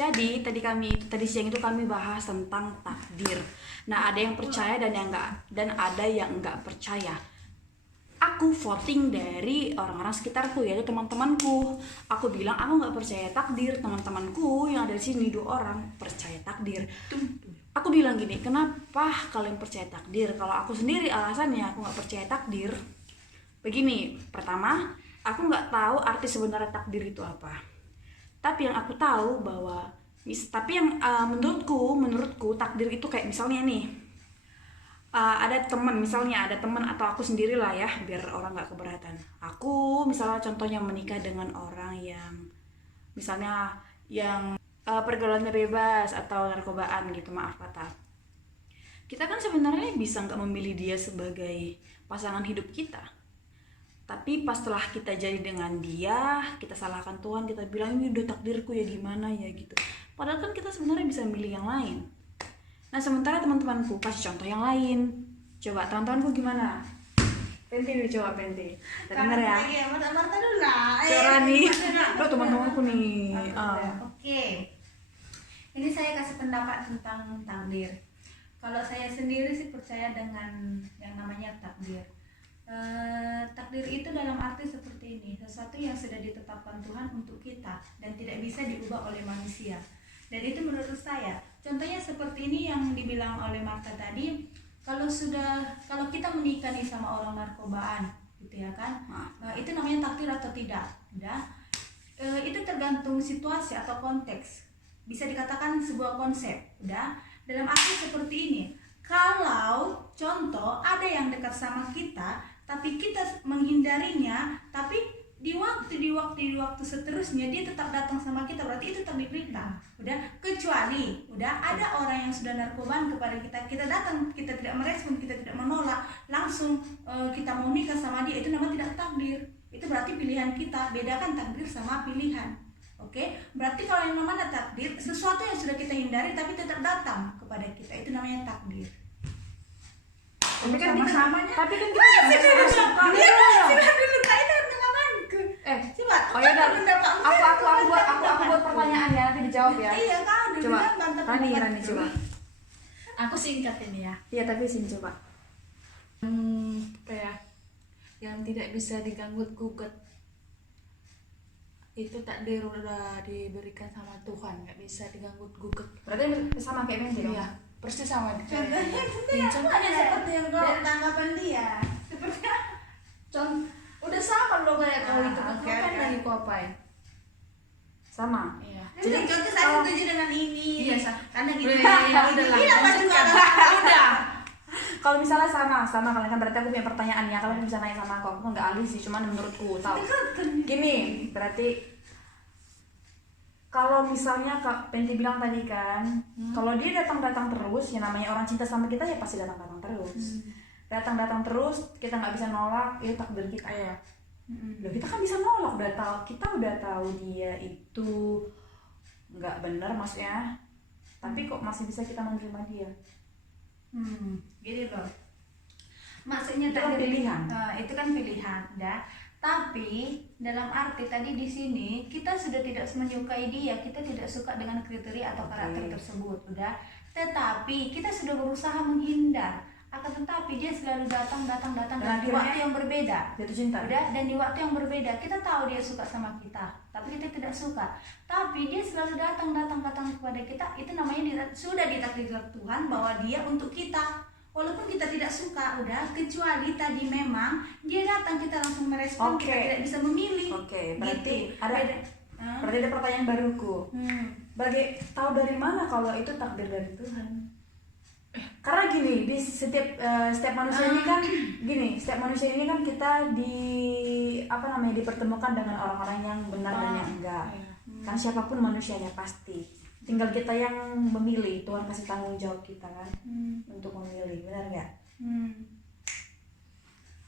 Jadi tadi siang itu kami bahas tentang takdir. Nah, ada yang percaya dan yang enggak, dan ada yang enggak percaya. Aku voting dari orang-orang sekitarku, yaitu teman-temanku. Aku bilang aku nggak percaya takdir. Teman-temanku yang ada di sini 2 orang percaya takdir. Aku bilang gini, kenapa kalian percaya takdir? Kalau aku sendiri alasannya aku nggak percaya takdir. Begini, pertama, aku nggak tahu arti sebenarnya takdir itu apa. Tapi yang aku tahu bahwa, menurutku takdir itu kayak misalnya nih. Ada teman atau aku sendiri lah ya, biar orang nggak keberatan. Aku misalnya contohnya menikah dengan orang yang misalnya yang pergaulannya bebas atau narkobaan gitu, maaf kata. Kita kan sebenarnya bisa nggak memilih dia sebagai pasangan hidup kita. Tapi pas setelah kita jadi dengan dia, kita salahkan Tuhan, kita bilang ini udah takdirku ya gimana ya gitu. Padahal kan kita sebenarnya bisa milih yang lain. Nah, sementara teman-temanku kasih contoh yang lain. Coba teman-temanku gimana? Penti dulu, coba Penti. Dengar ya. Marta dulu lah. Coba nih. Lo teman-temanku nih. Oke. Ini saya kasih pendapat tentang takdir. Kalau saya sendiri sih percaya dengan yang namanya takdir. Takdir itu dalam arti seperti ini, sesuatu yang sudah ditetapkan Tuhan untuk kita dan tidak bisa diubah oleh manusia. Dan itu menurut saya, contohnya seperti ini yang dibilang oleh Marta tadi, kalau kita menikah nih sama orang narkobaan, gitu ya kan, nah, itu namanya takdir atau tidak, udah, itu tergantung situasi atau konteks, bisa dikatakan sebuah konsep, udah, dalam arti seperti ini, kalau contoh ada yang dekat sama kita, tapi kita menghindarinya, tapi di waktu seterusnya dia tetap datang sama kita, berarti itu takdir kita. Udah, kecuali ada orang yang sudah narkoban kepada kita datang, kita tidak merespon, kita tidak menolak, langsung kita mau nikah sama dia, itu namanya tidak takdir. Itu berarti pilihan kita. Bedakan takdir sama pilihan. Oke? Berarti kalau yang namanya takdir, sesuatu yang sudah kita hindari tapi tetap datang kepada kita, itu namanya takdir. Tapi kan sama-samanya. Tapi kan kita suka. Silakan dulu, Kak, itu pengalamanku. Coba. Oh ya udah. Aku buat pertanyaan ya, nanti dijawab ya. Iya, Kak, udah Coba. bilang bantah. Rani coba. Aku singkat ini ya. Iya, tapi sini coba. Kayak yang tidak bisa diganggu gugat itu takdir udah diberikan sama Tuhan, nggak bisa diganggu gugat. Berarti sama kayak Menti dong? Iya, persis sama. Contohnya seperti yang kau tanggapan dia. Seperti Udah sama loh kayak kau itu Oke, kan oke. dari kau apain? Sama. Iya. jadi contoh saya setuju dengan ini. Iya, Karena gitu. Ya udah lah. Iya, lanjutkan. lanjutkan. Udah. Kalau misalnya sama kalian kan berarti aku punya pertanyaannya, kalian bisa nanya sama aku nggak ahli sih, cuman menurutku tahu. Gini, berarti kalau misalnya Kak Penti bilang tadi kan, kalau dia datang terus, ya namanya orang cinta sama kita ya pasti datang terus. Datang terus, kita nggak bisa nolak, itu takdir kita. Iya. Loh, kita kan bisa nolak, kita udah tahu dia itu nggak benar maksudnya, tapi kok masih bisa kita menerima dia. Gini loh. Maksudnya Itu kan tadi pilihan. Itu kan pilihan, dah. Tapi dalam arti tadi di sini kita sudah tidak menyukai dia, kita tidak suka dengan kriteria atau karakter tersebut, udah. Tetapi kita sudah berusaha menghindar, akan tetapi dia selalu datang dan di waktu yang berbeda. Jatuh cinta. Udah, dan di waktu yang berbeda. Kita tahu dia suka sama kita, tapi kita tidak suka. Tapi dia selalu datang kepada kita. Itu namanya sudah ditakdirkan Tuhan bahwa dia untuk kita. Walaupun kita tidak suka, udah, kecuali tadi memang dia datang kita langsung merespon, kita tidak bisa memilih. Berarti gitu. berarti ada pertanyaan baruku. Tahu dari mana kalau itu takdir dari Tuhan? Karena gini, di setiap manusia ini kan setiap manusia ini kan kita dipertemukan dengan orang-orang yang benar dan yang enggak. Kan siapapun manusianya pasti. Tinggal kita yang memilih, Tuhan kasih tanggung jawab kita kan untuk memilih, benar nggak?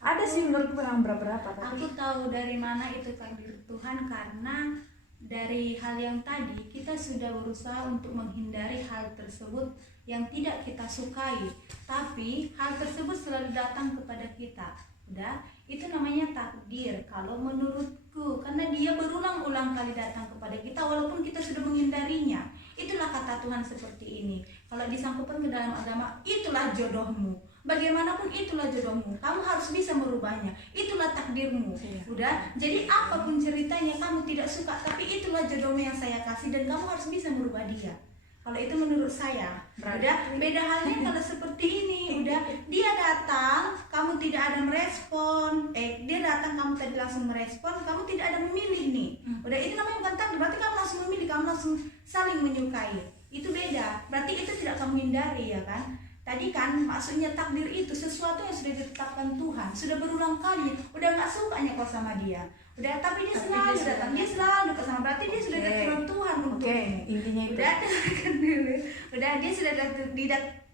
Ada sih menurutku yang berapa tapi Aku tahu dari mana itu takdir Tuhan karena dari hal yang tadi kita sudah berusaha untuk menghindari hal tersebut yang tidak kita sukai, tapi hal tersebut selalu datang kepada kita. Udah, Itu namanya takdir kalau menurutku, karena dia berulang-ulang kali datang kepada kita walaupun kita sudah menghindarinya. Itulah kata Tuhan seperti ini. Kalau disangkupkan ke dalam agama, itulah jodohmu. Bagaimanapun itulah jodohmu. Kamu harus bisa merubahnya. Itulah takdirmu. Iya. Udah. Jadi apapun ceritanya kamu tidak suka, tapi itulah jodohmu yang saya kasih dan kamu harus bisa merubah dia. Kalau itu menurut saya. Udah. Beda halnya kalau seperti ini. Udah. Dia datang, kamu tidak ada merespon. Dia datang, kamu tadi langsung merespon, kamu tidak ada memilih nih. Udah, itu namanya bukan takdir. Berarti kamu langsung memilih, kamu langsung saling menyukai. Itu beda. Berarti itu tidak kamu hindari, ya kan? Tadi kan maksudnya takdir itu sesuatu yang sudah ditetapkan Tuhan, sudah berulang kali, udah nggak sukanya kau sama dia, udah tapi dia selalu datang, dia selalu dekat sama, berarti dia sudah datang Tuhan untuk intinya itu. udah dengarkan dulu, udah dia sudah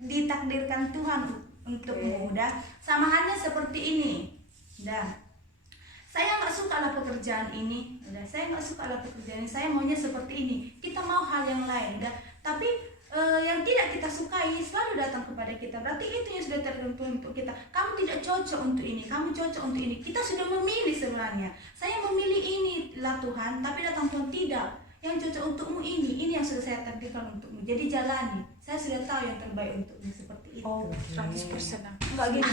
ditakdirkan Tuhan untukmu, udah sama halnya seperti ini, udah saya nggak suka lah pekerjaan ini, udah saya nggak suka lah pekerjaan ini, saya maunya seperti ini, kita mau hal yang lain, udah tapi yang tidak kita sukai selalu datang kepada kita, berarti itu yang sudah tertentu untuk kita. Kamu tidak cocok untuk ini, kamu cocok untuk ini. Kita sudah memilih sebenarnya. Saya memilih inilah Tuhan, tapi datang Tuhan tidak. Yang cocok untukmu ini yang sudah saya takdirkan untukmu. Jadi jalani. Saya sudah tahu yang terbaik untukmu seperti itu. Oh, 100%. enggak gini.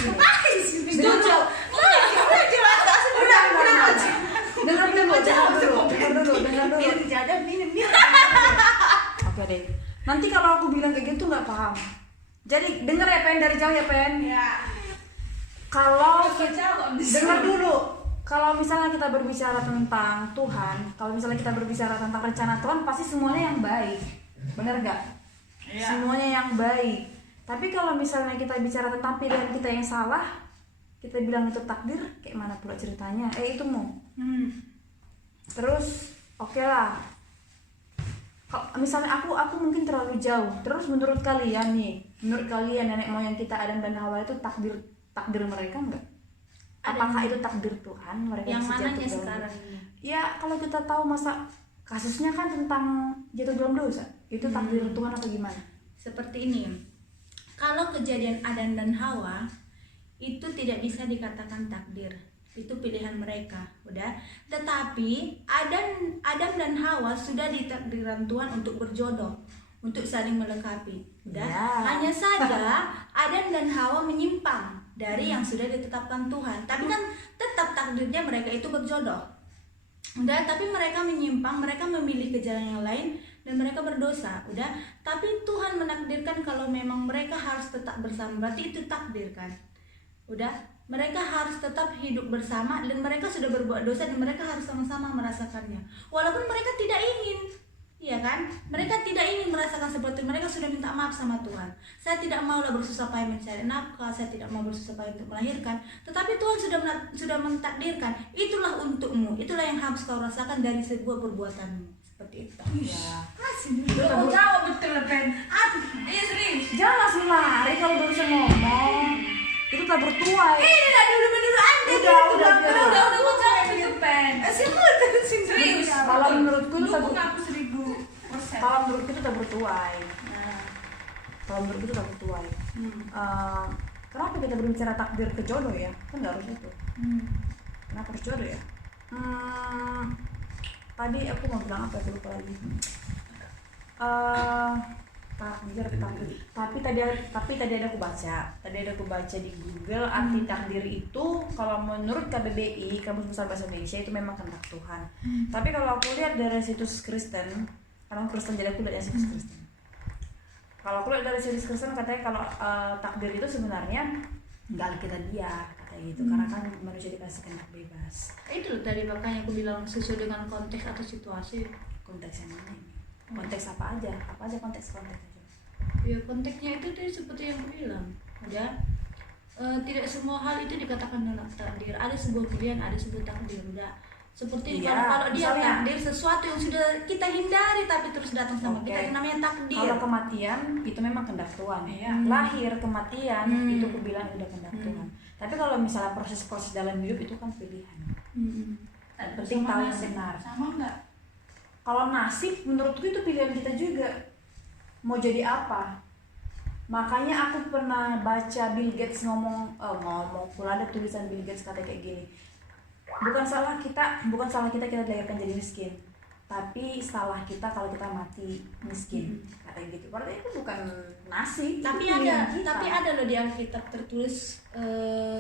Setuju. Dengar dulu. Biar dijadap minum. Oke deh. Nanti kalau aku bilang kayak gitu nggak paham. Jadi denger ya Pen, dari jauh ya Pen. Ya. Kalau dengar dulu. Kalau misalnya kita berbicara tentang Tuhan, kalau misalnya kita berbicara tentang rencana Tuhan, pasti semuanya yang baik. Bener nggak? Iya. Semuanya yang baik. Tapi kalau misalnya kita bicara tentang pilihan kita yang salah, kita bilang itu takdir, kayak mana pula ceritanya? Itu mau. Terus oke lah. Misalnya aku mungkin terlalu jauh. Terus menurut kalian nenek moyang kita Adam dan Hawa itu takdir mereka enggak? Apakah itu takdir Tuhan mereka Yang bisa mananya jatuh dalam sekarang dosa? ini? Ya kalau kita tahu masa kasusnya kan tentang jatuh dalam dosa, itu takdir Tuhan atau gimana? Seperti ini. Kalau kejadian Adam dan Hawa itu tidak bisa dikatakan takdir. Itu pilihan mereka, udah. Tetapi Adam dan Hawa sudah ditakdirkan Tuhan untuk berjodoh, untuk saling melengkapi, udah. Ya. Hanya saja Adam dan Hawa menyimpang dari yang sudah ditetapkan Tuhan. Tapi kan tetap takdirnya mereka itu berjodoh, udah. Tapi mereka menyimpang, mereka memilih ke jalan yang lain dan mereka berdosa, udah. Tapi Tuhan menakdirkan kalau memang mereka harus tetap bersama, berarti itu takdir kan, udah. Mereka harus tetap hidup bersama dan mereka sudah berbuat dosa dan mereka harus sama-sama merasakannya. Walaupun mereka tidak ingin, iya kan? Mereka tidak ingin merasakan seperti itu. Mereka sudah minta maaf sama Tuhan. Saya tidak maulah bersusah payah mencari nafkah, saya tidak mau bersusah payah untuk melahirkan. Tetapi Tuhan sudah mentakdirkan, itulah untukmu, itulah yang harus kau rasakan dari sebuah perbuatanmu. Seperti itu. Ya. Lu mau jawab betul Ben? Iya serius. Jangan langsung lari kalau barusan ngomong. Itu tak bertuai. Tidak dulu Anda. Udah. Mau jawab itu Ben? Serius. Kalau menurutku itu Dukung aku 1000%. Kalau menurutku itu tak bertuai. Kalau menurutku itu tak bertuai. Kenapa kita berbicara takdir ke jodoh ya? Kan nggak harus itu. Kenapa harus jodoh ya? Tadi aku mau bilang apa? Aku lupa lagi. Takdir. Tapi tadi ada aku baca di Google arti takdir itu kalau menurut KBBI, Kamus Besar Bahasa Indonesia, itu memang kehendak Tuhan. Tapi kalau aku lihat dari situs Kristen, karena aku Kristen jadi aku lihat dari situs Kristen. Kalau aku lihat dari situs Kristen katanya kalau takdir itu sebenarnya nggak kita dia kayak gitu, karena kan manusia dikasih kehendak bebas. Itu tadi makanya aku bilang sesuai dengan konteks atau situasi. Konteks yang mana ini? Konteks apa aja konteks aja. Ya konteksnya itu tadi seperti yang aku bilang, udah. Tidak semua hal itu dikatakan dalam takdir. Ada sebuah pilihan, ada sebuah takdir, udah. Seperti kalau dia takdir sesuatu yang sudah kita hindari tapi terus datang sama kita, yang namanya takdir. Kalau kematian itu memang kehendak Tuhan. Lahir, kematian itu aku bilang udah kehendak Tuhan. Tapi kalau misalnya proses-proses dalam hidup itu kan pilihan. Penting tahu yang benar. Sama enggak? Kalau nasib menurutku itu pilihan kita juga. Mau jadi apa? Makanya aku pernah baca Bill Gates ngomong pula ada tulisan Bill Gates kata kayak gini. Bukan salah kita kita dilahirkan jadi miskin. Tapi salah kita kalau kita mati miskin. Kata gitu. Berarti itu bukan nasib. Tapi itu pilihan kita. tapi ada loh di Alkitab tertulis,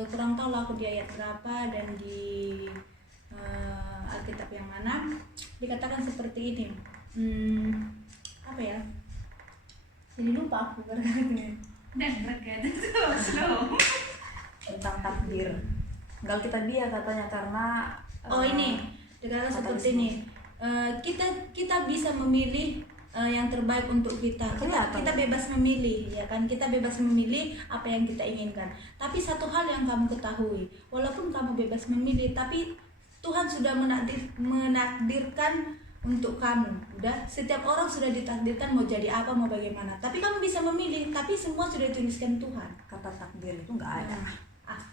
kurang tahu lah aku di ayat berapa dan di Alkitab yang mana dikatakan seperti ini. Apa ya? Jadi lupa aku gara-gara Tentang takdir. Gal kita dia katanya karena ini dikatakan seperti ini. Kita bisa memilih yang terbaik untuk kita. Kita bebas memilih, ya kan? Kita bebas memilih apa yang kita inginkan. Tapi satu hal yang kamu ketahui, walaupun kamu bebas memilih, tapi Tuhan sudah menakdirkan untuk kamu. Udah, setiap orang sudah ditakdirkan mau jadi apa, mau bagaimana. Tapi kamu bisa memilih, tapi semua sudah dituliskan Tuhan. kata takdir itu nggak ada.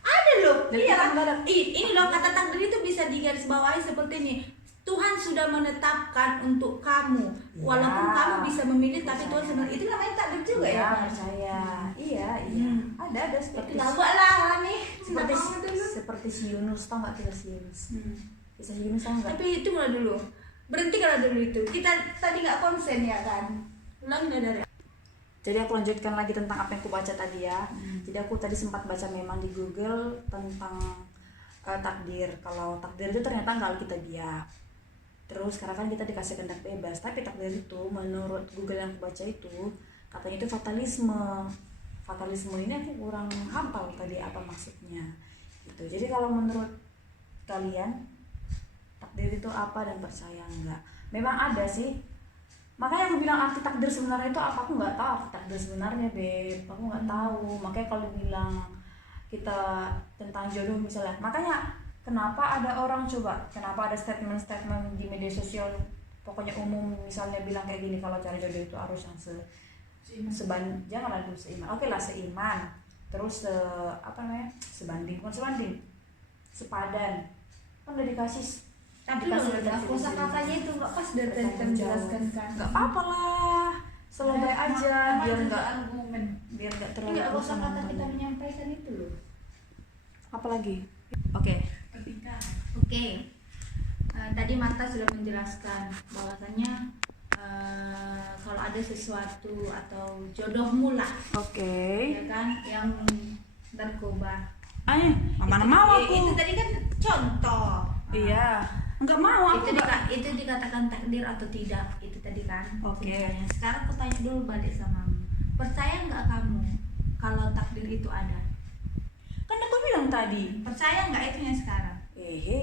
Ada loh. Jadi Iya kita kan? nggak ada. Ini loh, kata takdir itu bisa digarisbawahi seperti ini. Tuhan sudah menetapkan untuk kamu, walaupun kamu bisa memilih, tapi Tuhan sebenarnya itu namanya takdir juga ya. Percaya. Iya. Ada seperti Kenapa lah nih? seperti si Yunus, tau nggak kisah si Yunus? Kisah si Yunus tau nggak? Tapi itu mulai dulu. Berhenti kalau dulu itu. Kita tadi nggak konsen ya kan? Ulangi dari. Jadi aku lanjutkan lagi tentang apa yang aku baca tadi ya. Jadi aku tadi sempat baca memang di Google tentang takdir. Kalau takdir itu ternyata nggak alkitabiah. Terus sekarang kan kita dikasih kehendak bebas. Tapi takdir itu menurut Google yang aku baca itu katanya itu fatalisme. Fatalisme ini aku kurang hafal tadi apa maksudnya. Gitu. Jadi kalau menurut kalian takdir itu apa dan percaya enggak? Memang ada sih. Makanya aku bilang arti takdir sebenarnya itu apa, aku nggak tahu arti takdir sebenarnya, Beb. Aku nggak tahu. Makanya kalau bilang kita tentang jodoh misalnya, makanya kenapa ada orang kenapa ada statement-statement di media sosial pokoknya umum misalnya bilang kayak gini, kalau cari jodoh itu harus yang janganlah dulu seiman. Oke lah seiman. Terus sepadan. Kan udah dikasih. Tapi lo kosa katanya itu nggak pas dari tadi kan jelaskan kan. Nggak apa-apa lah, selalu baik aja biar nggak terlalu. Nggak kosa kata kita menyampaikan itu loh. Apalagi? Oke. Tadi Marta sudah menjelaskan bahwasannya kalau ada sesuatu atau jodohmu lah, Oke. ya kan, yang narkoba. Mana mau aku? Itu tadi kan contoh. Iya. Enggak mau aku. Itu dikatakan takdir atau tidak, itu tadi kan. Oke. Ceritanya. Sekarang aku tanya dulu balik samamu. Percaya nggak kamu kalau takdir itu ada? Kan aku bilang tadi. Percaya nggak itunya sekarang?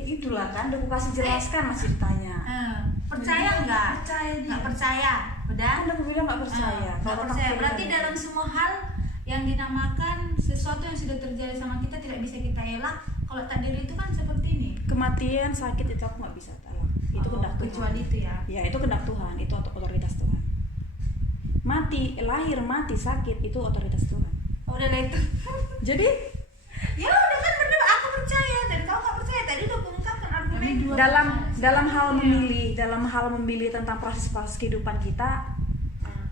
Gitulah kan, udah aku kasih jelaskan masih ditanya. Percaya nggak? Nggak percaya. Udah? Kan aku bilang nggak percaya. Nggak percaya. Berarti dalam semua hal yang dinamakan sesuatu yang sudah terjadi sama kita tidak bisa kita elak. Kalau takdir itu kan seperti ini. Kematian, sakit itu aku nggak bisa tolak. Itu kehendak Tuhan. Kecuali itu ya. Ya itu kehendak Tuhan, itu otoritas Tuhan. Lahir mati sakit itu otoritas Tuhan. Udah lah itu. Jadi Ya udah kan berdua aku percaya dan kau nggak percaya. Tadi udah mengungkapkan argumen. dalam hal memilih tentang proses kehidupan kita,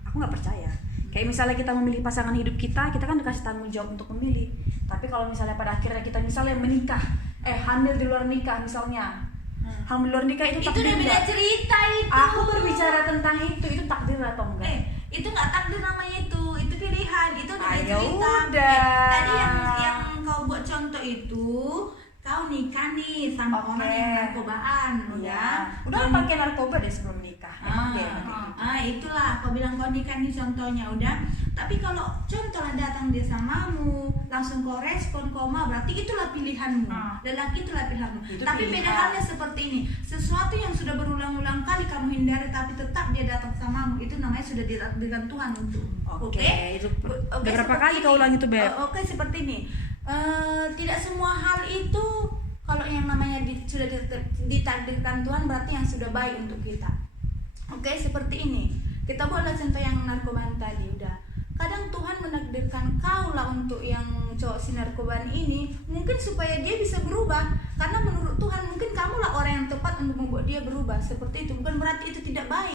aku nggak percaya. Kayak misalnya kita memilih pasangan hidup kita kan dikasih tanggung jawab untuk memilih. Tapi kalau misalnya pada akhirnya kita misalnya menikah, hamil di luar nikah misalnya, hamil di luar nikah itu takdir udah beda nggak? cerita itu. Aku berbicara tentang itu takdir atau enggak? Itu nggak takdir namanya, itu pilihan, itu udah beda Ayo cerita. udah. Tadi yang kau buat contoh itu, kau nikah nih sama orang yang narkobaan, Udah pakai narkoba deh sebelum nikah. Itulah kau bilang kau nikah nih contohnya udah. Tapi kalau contoh datang dia samamu, langsung kau respon koma, berarti itulah pilihanmu. Lelaki itulah pilihanmu. Tapi pilihan. beda halnya seperti ini. Sesuatu yang sudah berulang-ulang kali kamu hindari tapi tetap dia datang samamu, itu namanya sudah ditakdirkan Tuhan untuk. Oke. Itu berapa kali kau ulang itu, Beb? Oke, seperti ini. Tidak semua hal itu kalau yang namanya sudah ditakdirkan Tuhan berarti yang sudah baik untuk kita. Oke, seperti ini. Kita buatlah contoh yang narkoban tadi udah. Kadang Tuhan menakdirkan kau lah untuk yang cowok si narkoban ini mungkin supaya dia bisa berubah, karena menurut Tuhan mungkin kamulah orang yang tepat untuk membuat dia berubah. Seperti itu, bukan berarti itu tidak baik.